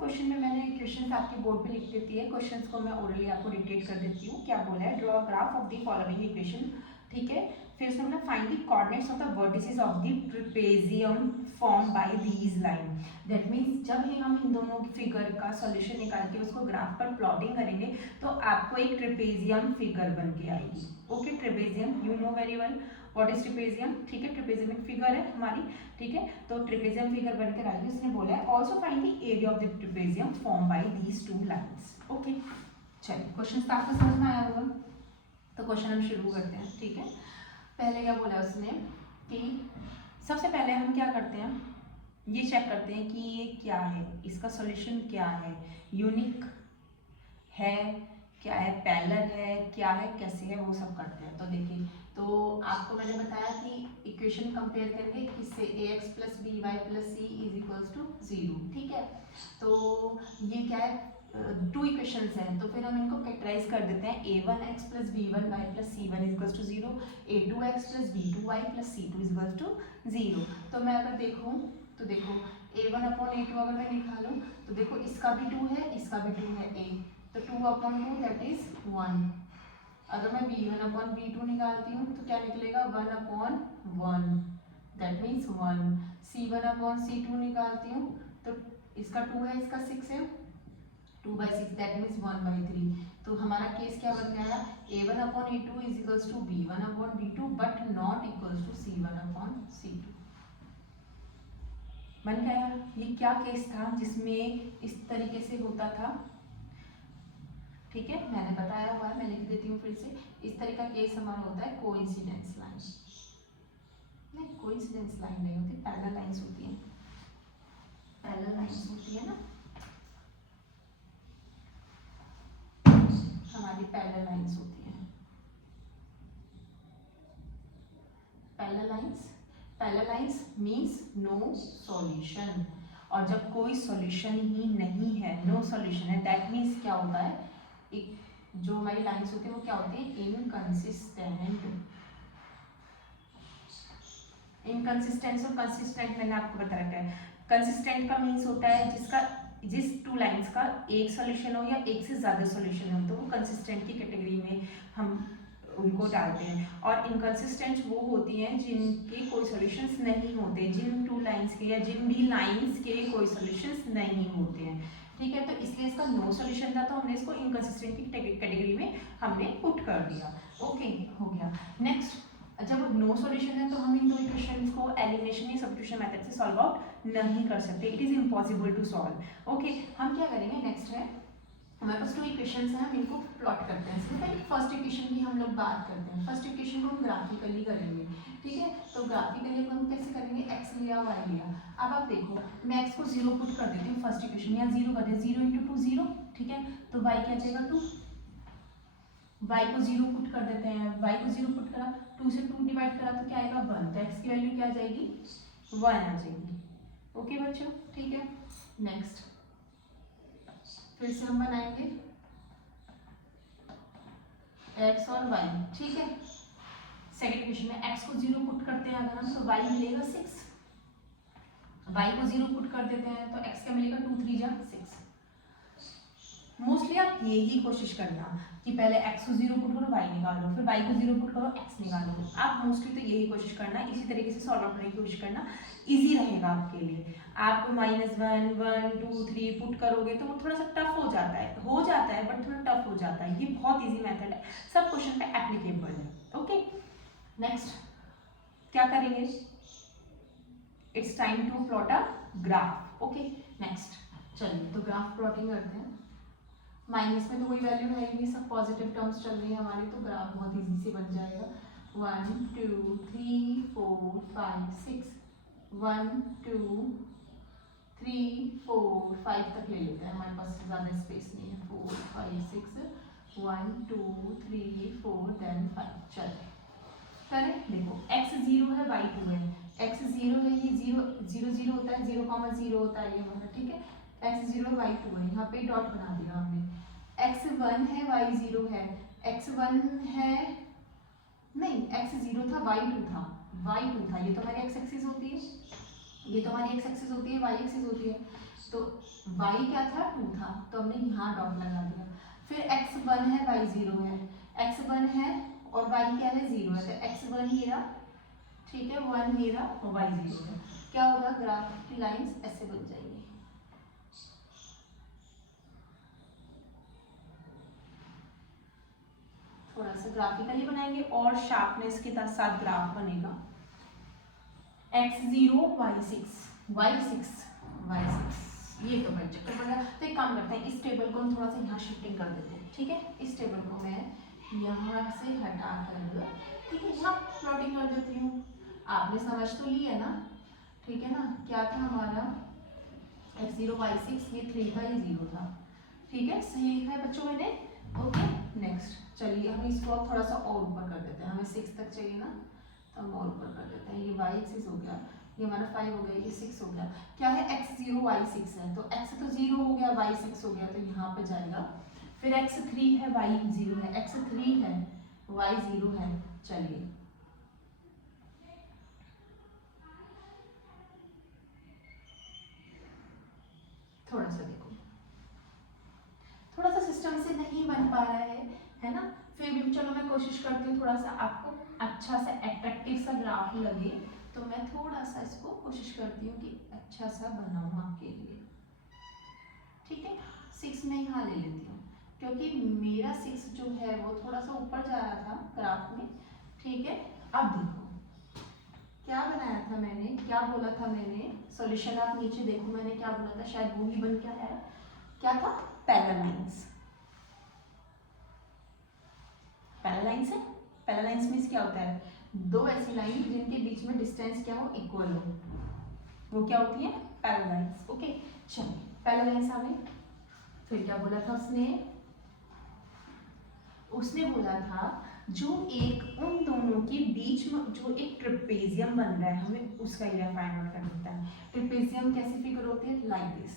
Question में मैंने question आपके बोर्ड पे लिख देती है, क्वेश्चंस को मैं ओरली आपको डिक्टेट कर देती हूँ। क्या बोला है, draw graph of the following equation, ठीक है। फिर उसमें हमने find the coordinates of the vertices of the trapezium form by these line. That means जब ही हम इन दोनों फिगर का सॉल्यूशन निकाल के उसको ग्राफ पर प्लॉटिंग करेंगे तो आपको एक ट्रेपेजियम फिगर बन के आएगी। Okay, trapezium you know very well what is trapezium, ठीक है। ट्रेपेजियम एक फिगर है हमारी, ठीक है। तो ट्रेपेजियम फिगर बनकर आएगी। उसने बोला है also find the area of the trapezium form by these two lines. Okay, चलिए क्वेश्चन तो आपको समझ में आया होगा, तो क्वेश्चन हम शुरू करते हैं, ठीक है। पहले क्या बोला उसने कि सबसे पहले हम क्या करते हैं, ये चेक करते हैं कि ये क्या है, इसका सॉल्यूशन क्या है, यूनिक है, क्या है, पैरेलल है, क्या है, कैसे है, वो सब करते हैं। तो देखिए, तो आपको मैंने बताया कि इक्वेशन कंपेयर करेंगे किससे, ax plus B Y plus C is equals to 0, ठीक है। तो ये क्या है, टू इक्वेशंस हैं, तो फिर हम इनको फैक्टराइज कर देते हैं। a1x plus b1y plus c1 is equals to 0, a2x plus b2y plus c2 is equals to 0। तो मैं अगर देखूँ तो देखो a1 अपॉन a2 अगर मैं निकालूँ तो देखो इसका भी 2 है, इसका भी 2 है, a तो 2 अपॉन 2 दैट इज 1। अगर मैं b1 अपॉन b2 निकालती हूँ तो क्या निकलेगा, 1 upon 1 that means 1। c1 upon c2 निकालती हूँ तो इसका 2 है, इसका 6 है, 2/6 दैट मीन्स 1/3। तो हमारा केस क्या बन गया, a1 upon a2 is equals to b1 upon b2 but not equals to c1 upon c2 बन गया। ये क्या केस था जिसमें इस तरीके से होता था, ठीक है, मैंने बताया हुआ है, मैं लिख देती हूँ फिर से। इस तरह का केस हमारा होता है कोइंसिडेंस लाइन, नहीं कोइंसिडेंस लाइन नहीं होती, पैरेलल लाइंस होती हैं, पैरेलल लाइंस होती है ना हमारी, पैरेलल लाइंस होती हैं, parallel lines. Parallel lines means no solution, और जब कोई सॉल्यूशन ही नहीं है, नो सॉल्यूशन है, दैट मींस क्या होता है, एक जो हमारी लाइंस होती है वो क्या होती है, इनकंसिस्टेंट। इनकंसिस्टेंस और कंसिस्टेंट मैंने आपको बता रखा है। कंसिस्टेंट का मीन्स होता है जिस टू लाइंस का एक सॉल्यूशन हो या एक से ज़्यादा सॉल्यूशन हो, तो वो कंसिस्टेंट की कैटेगरी में हम उनको डालते हैं। और इनकंसिस्टेंट वो होती हैं जिनके कोई सॉल्यूशंस नहीं होते, जिन टू लाइंस के या जिन भी लाइंस के कोई सॉल्यूशंस नहीं होते हैं, ठीक है। तो इसलिए इसका नो सॉल्यूशन था, तो हमने इसको इनकंसिस्टेंट की कैटेगरी में हमने पुट कर दिया। ओके, हो गया। नेक्स्ट, जब नो सॉल्यूशन है तो हम इन दो इक्वेशंस को एलिमिनेशन या सब्स्टिट्यूशन मेथड से सॉल्व आउट नहीं कर सकते, it is impossible to solve. Okay, हम क्या करेंगे, नेक्स्ट है हमारे पास टू इक्वेशंस हैं, हम इनको प्लॉट करते हैं। इसमें पहले फर्स्ट इक्वेशन की हम लोग बात करते हैं। फर्स्ट इक्वेशन को हम ग्राफिकली करेंगे, ठीक है। तो ग्राफिकली हम कैसे करेंगे, x लिया y लिया। अब आप देखो, मैं x को 0 पुट कर देती हूँ फर्स्ट इक्वेशन, यहाँ 0 कर दे, 0 × 2 0, ठीक है। तो y क्या जाएगा 2, y को 0 पुट कर देते हैं, y को 0 पुट करा, 2 से 2 डिवाइड करा तो क्या आएगा 1, तो x की वैल्यू क्या आ जाएगी 1 आ जाएगी। ओके बच्चों, ठीक है। नेक्स्ट फिर से हम बनाएंगे x और y, ठीक है। सेकंड इक्वेशन में x को 0 पुट करते हैं अगर हम, तो y मिलेगा 6, y को 0 पुट कर देते हैं तो x क्या मिलेगा 2 3 जा 6। मोस्टली आप यही कोशिश करना कि पहले x को 0 पुट करो, y निकालो, फिर y को 0 पुट करो, x निकालो। आप मोस्टली तो यही कोशिश करना, इसी तरीके से सॉल्व आउट करने की कोशिश करना, इजी रहेगा आपके लिए। आप -1 1 2 3 पुट करोगे तो वो थोड़ा सा टफ हो जाता है बट थोड़ा टफ हो जाता है। ये बहुत इजी मेथड है, सब क्वेश्चन पे एप्लीकेबल है। ओके, नेक्स्ट क्या करेंगे, it's time to plot a graph. Okay, next चलिए तो ग्राफ प्लॉटिंग करते हैं। माइनस में तो कोई वैल्यू है ही नहीं, सब पॉजिटिव टर्म्स चल रही है हमारी, तो ग्राफ बहुत इजी से बन जाएगा। 1 2 3 4 5 6, 1 2 3 4 5 तक ले लेते हैं, हमारे पास ज़्यादा स्पेस नहीं है। 4 5 6 1 2 3 4 देन 5। चलिए करें, देखो x 0 है y 2 है, x 0 है, ये 0 0 0 होता है, 0,0 होता है ये वाला, ठीक है। x 0 y 2 है, यहाँ पे डॉट बना दिया हमने। x 1 है y 0 है, x 1 है नहीं, x 0 था y 2 था, ये तो हमारी x एक्सिस होती है, ये तो हमारी x एक्सिस होती है, y एक्सिस होती है। तो y क्या था 2 था, तो हमने यहाँ डॉट लगा दिया। फिर x 1 है y 0 है, x 1 है और y क्या है 0 है, तो x 1 ये रहा, ठीक है 1 ये रहा और y 0 है। क्या होगा, ग्राफ की लाइंस ऐसे बन जाएंगी। थोड़ा सा ग्राफिकली बनाएंगे और शार्पनेस के साथ ग्राफ बनेगा। x0 y6 ये तो भाई चक्कर पड़ गया। तो एक काम करते हैं, इस टेबल को हम थोड़ा सा यहाँ शिफ्टिंग कर देते हैं, ठीक है। इस टेबल को मैं यहाँ से हटा कर, ठीक है, यहाँ प्लॉटिंग कर देती हूँ। आपने समझ तो ली है ना, ठीक है ना। क्या था हमारा x0 y6, ये 3/0 था, ठीक है, सही लिखा है बच्चों मैंने। ओके नेक्स्ट, चलिए हम इसको अब थोड़ा सा और ऊपर कर देते हैं, हमें 6 तक चाहिए ना, तो हम और ऊपर कर देते हैं। ये y एक्सिस हो गया, ये हमारा 5 हो गया, ये 6 हो गया। क्या है x0 y6 है, तो x तो 0 हो गया, y 6 हो गया, तो यहाँ पे जाएगा। फिर x3 है y 0 है, x3 है y 0 है। चलिए थोड़ा सा देखो, थोड़ा सा सिस्टम से नहीं बन पा रहा है ना। फिर भी चलो मैं कोशिश करती हूँ थोड़ा सा आपको अच्छा सा एट्रैक्टिव सा ग्राफ लगे, तो मैं थोड़ा सा इसको कोशिश करती हूँ कि अच्छा सा बनाऊँ आपके लिए, ठीक है। 6 में यहाँ ले लेती हूँ, क्योंकि मेरा 6 जो है वो थोड़ा सा ऊपर जा रहा था ग्राफ में, ठीक है। अब देखो क्या बनाया था मैंने, क्या बोला था मैंने, सॉल्यूशन आप नीचे देखो, मैंने क्या बोला था, शायद वो ही बन के आया। क्या था, पैरेलल लाइंस। पैरेलल लाइंस है, पैरेलल लाइंस मींस क्या होता है, दो ऐसी लाइन जिनके बीच में डिस्टेंस क्या हो, इक्वल हो, वो क्या होती है, पैरेलल लाइंस। ओके चलिए पैरेलल लाइंस आ गई। फिर क्या बोला था उसने बोला था जो एक उन दोनों के बीच में जो एक ट्रेपेजियम बन रहा है, हमें उसका एरिया फाइंड आउट करना है। ट्रेपेजियम कैसी फिगर होती है, like this,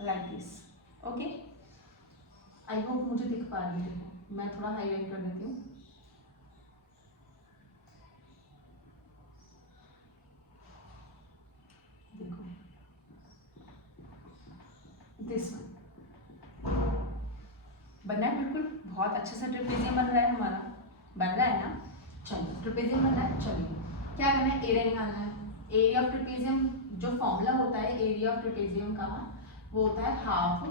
like this. Okay I hope मुझे दिख पा रही है, देखो मैं थोड़ा हाईलाइट कर देती हूँ। देखो दिस बनना है, बिल्कुल बहुत अच्छे से ट्रेपेजियम बन रहा है हमारा, बन रहा है ना। चलिए ट्रेपेजियम बन रहा है, चलिए क्या करना है, एरिया निकालना है। एरिया ऑफ ट्रेपेजियम जो फॉर्मूला होता है एरिया ऑफ ट्रेपेजियम का, वो होता है हाफ,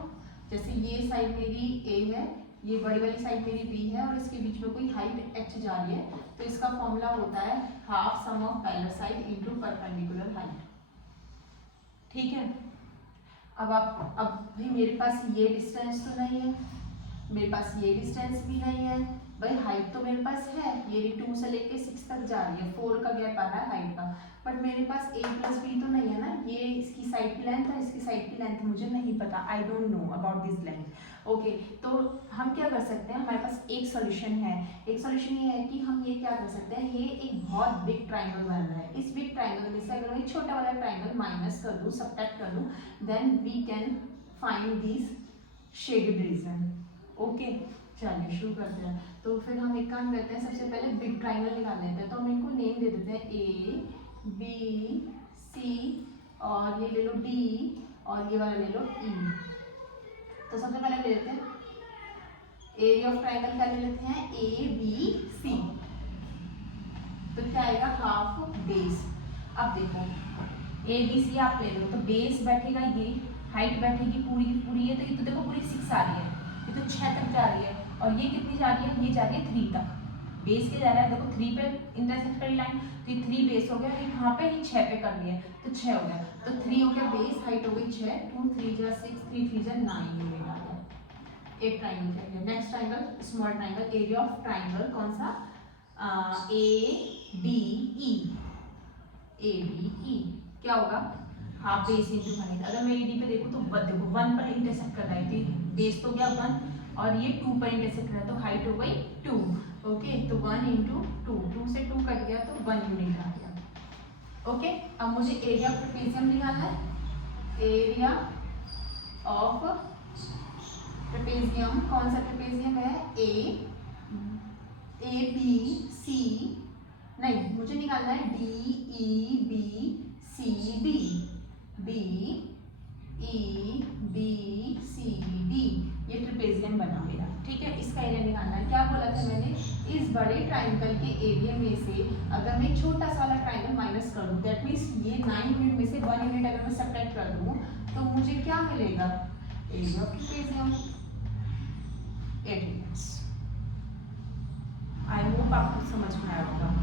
जैसे ये साइड मेरी ए है, ये बड़ी वाली साइड मेरी बी है, और इसके बीच में कोई हाइट h जा रही है, तो इसका फॉर्मूला होता है half sum of parallel side into perpendicular height, ठीक है। अब भाई मेरे पास ये डिस्टेंस तो नहीं है, मेरे पास ये डिस्टेंस भी नहीं है, भाई हाइट तो मेरे पास है, ये 2 से लेके 6 तक जा रही है, 4 का गैप आ रहा है हाइट का, बट मेरे पास a प्लस बी तो नहीं है ना, ये इसकी साइड की लेंथ है, इसकी साइड की लेंथ मुझे नहीं पता, I don't know about this length. Okay तो हम क्या कर सकते हैं, हमारे पास एक सॉल्यूशन है, एक सॉल्यूशन ये है कि हम ये क्या कर सकते हैं, ये एक बहुत बिग ट्राइंगल बन रहा है, इस बिग ट्राइंगल में से अगर मैं छोटा वाला ट्राइंगल माइनस कर दूँ, सबट्रैक्ट कर दूँ, then we can find this shaded region. Okay चलिए शुरू करते हैं। तो फिर हम एक काम करते हैं, सबसे पहले बिग ट्राइंगल निकाल लेते हैं, तो हम इनको नेम दे देते हैं ए बी सी, और ये ले लो डी, और ये वाला ले लो ई। तो सबसे पहले ले लेते हैं एरिया ऑफ ट्राइंगल का, ले लेते हैं ए बी सी, तो क्या आएगा हाफ बेस। अब देखो ए बी सी आप ले लो, तो बेस बैठेगा ये, हाइट बैठेगी पूरी की पूरी, ये तो देखो पूरी 6 आ रही है, ये तो 6 तक जा रही है, और ये कितनी जा रही है, ये जा रही है 3 तक। बेस के जा रहा है, देखो 3 पे इंटरसेक्ट करी लाइन, तो ये 3 बेस हो गया, ये कहाँ पे, ये 6 पे कर लिया, तो 6 हो गया, तो 3 हो गया बेस, हाइट हो गई 6, 2 3 जा 6, 3 3 जा 9, ये आ गया एक ट्राइंगल के लिए। Next triangle small triangle, area of triangle कौन सा, A B E, A B E क्या होगा, हाफ बेस इंटू हाइट। अगर मैं डी पे देखूँ तो देखो 1 पर इंटरसेक्ट कर रहा है, तो बेस तो क्या 1, और ये 2 पर इंटरसेक्ट कर रहा है, तो हाइट हो गई 2। ओके तो 1 इंटू 2, 2 से 2 कट गया, तो 1 यूनिट आ गया। ओके अब मुझे एरिया ऑफ ट्रेपेजियम निकालना है, एरिया ऑफ ट्रेपेजियम, कौन सा ट्रेपेजियम है, ए बी सी, नहीं मुझे निकालना है D E B CD, D, E, B, C, D, ये ट्रिपेजियम बना मेरा, ठीक है। इसका एरिया निकालना है। क्या बोला था मैंने, इस बड़े ट्राइंगल के एरिया में से अगर मैं छोटा सा वाला ट्राइंगल माइनस कर दूं, दैट मीन्स ये 9 यूनिट में से 1 यूनिट अगर मैं सब्ट्रैक्ट कर दूं तो मुझे क्या मिलेगा, area of trapezium 8 units. I hope आपको समझ में आया होगा।